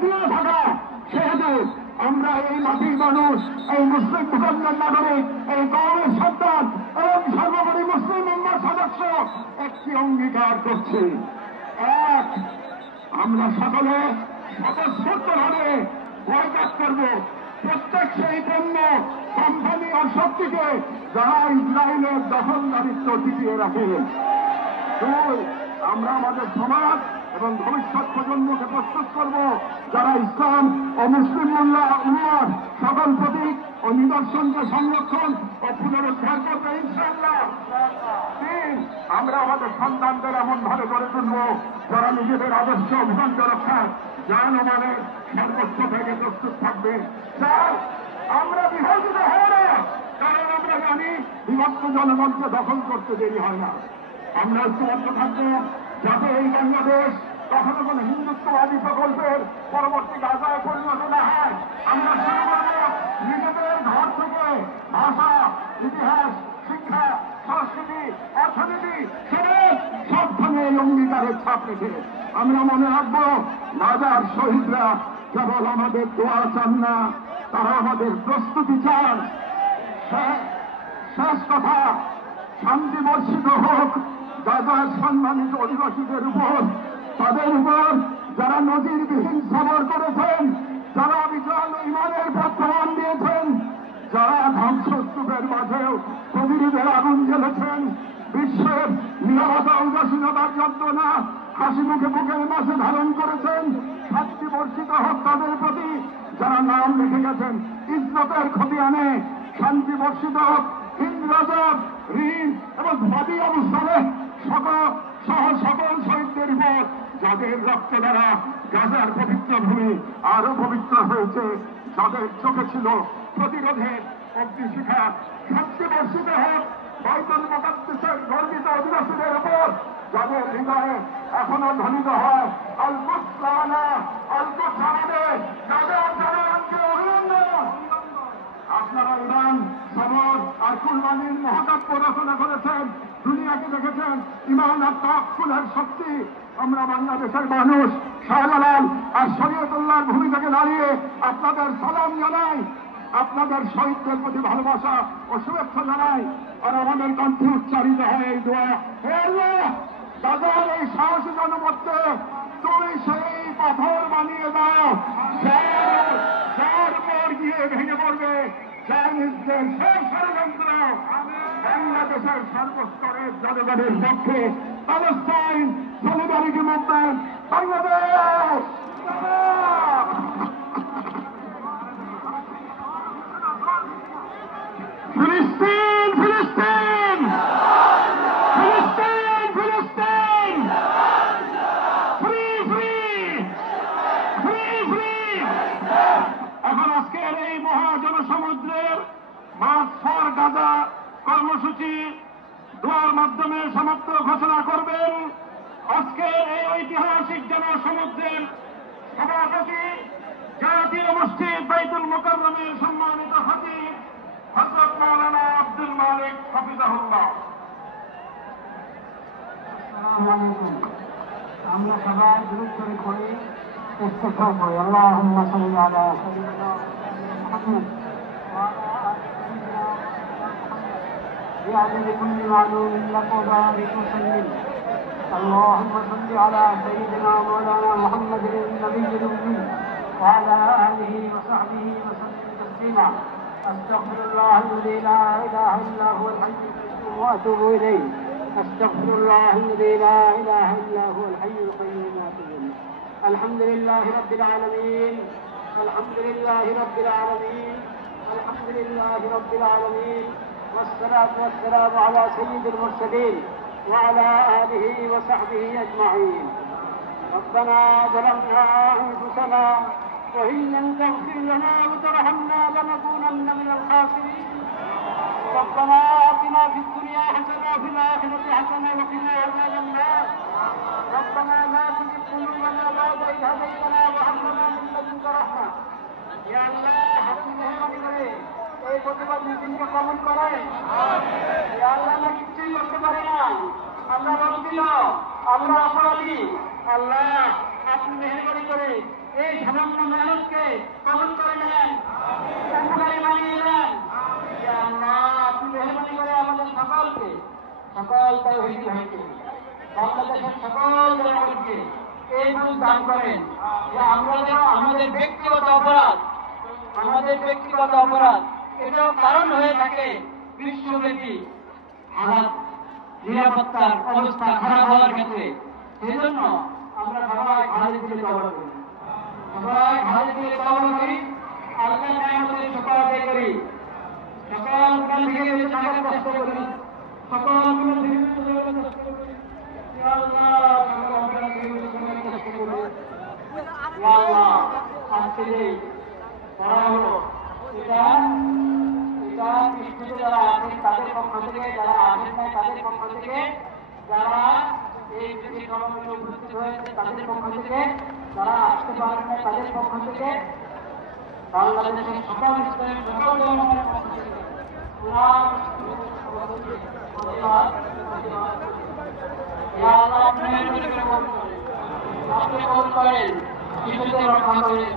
সক্রিয় থাকা, সেহেতু আমরা এই মাটির মানুষ, এই মুসলিম ভূখণ্ডের নাগরিক, এই কওমের সন্তান এবং সর্বোপরি মুসলিম উম্মার সদস্য একটি অঙ্গীকার করছি। এক, আমরা সকলে স্বতঃস্ফূর্তভাবে বয়কট করব প্রত্যেক সেই পণ্য, কোম্পানি ও শক্তিকে যারা ইসরায়েলের দখলদারিত্ব টিকিয়ে রাখে। দুই, আমরা আমাদের সমাজ এবং ভবিষ্যৎ প্রজন্মকে প্রস্তুত করব যারা ইসলাম ও মুসলিম উম্মার সকল প্রতীক ও নিদর্শনকে সংরক্ষণ ও পুনরুদ্ধার করবে ইনশাআল্লাহ। তিন, আমরা আমাদের সন্তানদের এমন ভাবে গড়ে তুলব যারা নিজেদের আদর্শ ভূখণ্ড রক্ষার জান ও মানের সর্বোচ্চ থেকে প্রস্তুত থাকবে। চার, আমরা বিভাজিত হব না, কারণ আমরা জানি বিভক্ত জনগণকে দখল করতে দেরি হয় না। আমরা ঐক্যবদ্ধ থাকবো যাতে এই বাংলাদেশ কখনো কোনো হিন্দুত্ববাদী প্রকল্পের পরবর্তী গাজায় পরিণত না হয়। আমরা শুরু করবো নিজেদের ঘর থেকে ভাষা, ইতিহাস, শিক্ষা, সংস্কৃতি, অর্থনীতি সবখানে এই অঙ্গীকারের ছাপ রেখে আমরা মনে রাখবো রাজার শহীদরা কেবল আমাদের দোয়া চান না, তারা আমাদের প্রস্তুতি চান। শেষ কথা, শান্তি বর্ষিত হোক গাজার সম্মানিত অধিবাসীদের উপর, তাদের উপর যারা নজিরবিহীন সবর করেছেন, যারা বিশাল ইমানের পথ প্রমাণ দিয়েছেন, যারা ধ্বংসস্তূপের মাঝেও প্রতিরোধের আগুন জ্বেলেছেন, বিশ্বের নিরাপত্তা উদাসীনতার যন্ত্রণা হাসি মুখে বুকের মাঝে ধারণ করেছেন। শাস্তি বর্ষিত হোক তাদের প্রতি যারা নাম লিখে গেছেন ইজ্জতের খতিয়ানে। শান্তি বর্ষিত হোক হিন্দ রাজব, ঋণ এবং ভাবি অবস্থানে সহ সকল শহীদদের উপর যাদের রক্ত দ্বারা গাজার পবিত্র ভূমি আরো পবিত্র হয়েছে, যাদের চোখে ছিল প্রতিরোধের অগ্নিশিখা। শান্তি বর্ষিত হোক বাইতুল মুকাদ্দাসের গর্বিত অধিবাসীদের উপর যাদের হৃদয়ে এখনো ধ্বনিত হয় আল কুদস লানা, আল কুদস আমাদের, যাদের জনগণকে অভিনন্দন। আপনারা ইরান, সবর আর কুরবানির মহাকাব্য রচনা করেছেন, দুনিয়াকে দেখেছেন ইমান আর তাওয়াক্কুলের শক্তি। আমরা বাংলাদেশের মানুষ শাহজালাল আর শরীয়তুল্লাহর ভূমি থেকে দাঁড়িয়ে আপনাদের সালাম জানাই, আপনাদের শহীদদের প্রতি ভালোবাসা ও শুভেচ্ছা জানাই। আর আমাদের কণ্ঠে উচ্চারিত হয় এই দোয়া, হে আল্লাহ, গাজার এই সাহসী জনপদকে তুমি সেই পাথর বানিয়ে দাও যার উপর গিয়ে ভেঙে পড়বে চাইনিজদের শেষ ষড়যন্ত্র। বাংলাদেশের সর্বস্তরের জনগণের পক্ষে প্যালেস্টাইন সলিডারিটি মুভমেন্ট বাংলাদেশ। ফিলিস্তিন, ফিলিস্তিন, ফিলিস্তিন, ফিলিস্তিন, ফ্রি, ফ্রি, ফ্রি, ফ্রি। এখন আজকের এই মহাজনসমুদ্রের মার্চ ফর গাজা কর্মসূচি দোয়ার মাধ্যমে সমাপ্ত ঘোষণা করবেন আজকের এই ঐতিহাসিক জনসমুদ্রের সভাপতি জাতীয় মসজিদ বাইতুল মুকাররমের সম্মানিত খতিব হযরত মাওলানা আব্দুল মালিক হাফিজাহুল্লাহ। আসসালামু আলাইকুম। আমরা সবাই দুরূদ শরীফ পড়ি, ইস্তিগফার করি। আল্লাহুম্মা সাল্লি আলা সাইয়্যিদিনা মুহাম্মদ ওয়া আলা আলি সাইয়্যিদিনা মুহাম্মদ বিআদদ কুল্লি মা'লুম লাক ওয়া বারিক ওয়া সাল্লিম। اللهم صل على سيدنا مولانا محمد النبي الأمي وعلى آله وصحبه وسلم تسليما. أستغفر الله الذي لا إله إلا هو الحي القيوم وأتوب إليه. أستغفر الله الذي لا إله إلا هو الحي القيوم وأتوب إليه. الحمد لله رب العالمين، الحمد لله رب العالمين، الحمد لله رب العالمين، والصلاة والسلام على سيد المرسلين وعلى آله وصحبه أجمعين. ربنا ظلمنا أنفسنا وإن لم تغفر لنا وترحمنا لنكونن من الخاسرين. ربنا آتنا في الدنيا حسنة وفي الآخرة حسنة وقنا عذاب النار. ربنا لا تزغ قلوبنا بعد إذ هديتنا وهب لنا من لدنك رحمة. يا الله আপনি মেহেরবানি করে এই প্রতিবাদ মিটিংকে কবুল করেন। ইয়া আল্লাহ, আমরা কিছুই করতে পারি না, আমরা বাধ্য, আমরা অপরাধী। আল্লাহ আপনি মেহেরবানি করে এই সামান্য মানুষকে কবল করে নেন, উপকারী বানিয়ে নেন। আপনি মেহরবানি করে আমাদের সকলকে, সকল তাওহীদি ভাইকে, বাংলাদেশের সকল জনগণকে এই বুঝ দান করেন যে আমরা যেন আমাদের ব্যক্তিগত অপরাধ এটাও কারণ হয়ে থাকে বিশ্বব্যাপী হালাত নিরাপত্তার অবস্থা খারাপ হওয়ার ক্ষেত্রে। সেই জন্য আমরা সবাই খালেদ দিলে তওবা করি, সবাই খালেদ দিলে তওবা করি, আল্লাহর নিয়ামতের শুকর আদায় করি, সকল গুনাহ থেকে বেঁচে থাকার কষ্ট করি, সকল গুনাহ থেকে বেঁচে থাকার কষ্ট করি। ইয়া আল্লাহ, সকল অপরাধ থেকে বেঁচে থাকার কষ্ট করি। ইয়া আল্লাহ, আজকে যে পড়া হলো এটা পৃষ্ঠে যারা আছেন তাদের পক্ষ থেকে, যারা আসেন নাই তাদের পক্ষ থেকে, যারা এই সমাবেশে উপস্থিত হয়েছে তাদের পক্ষ থেকে, যারা আসতে পারেন না তাদের পক্ষ থেকে, বাংলাদেশের সকল ইসলামের সকল জনগণের পক্ষ থেকে আপনি কবুল করেন, শিশুদের রক্ষা করেন।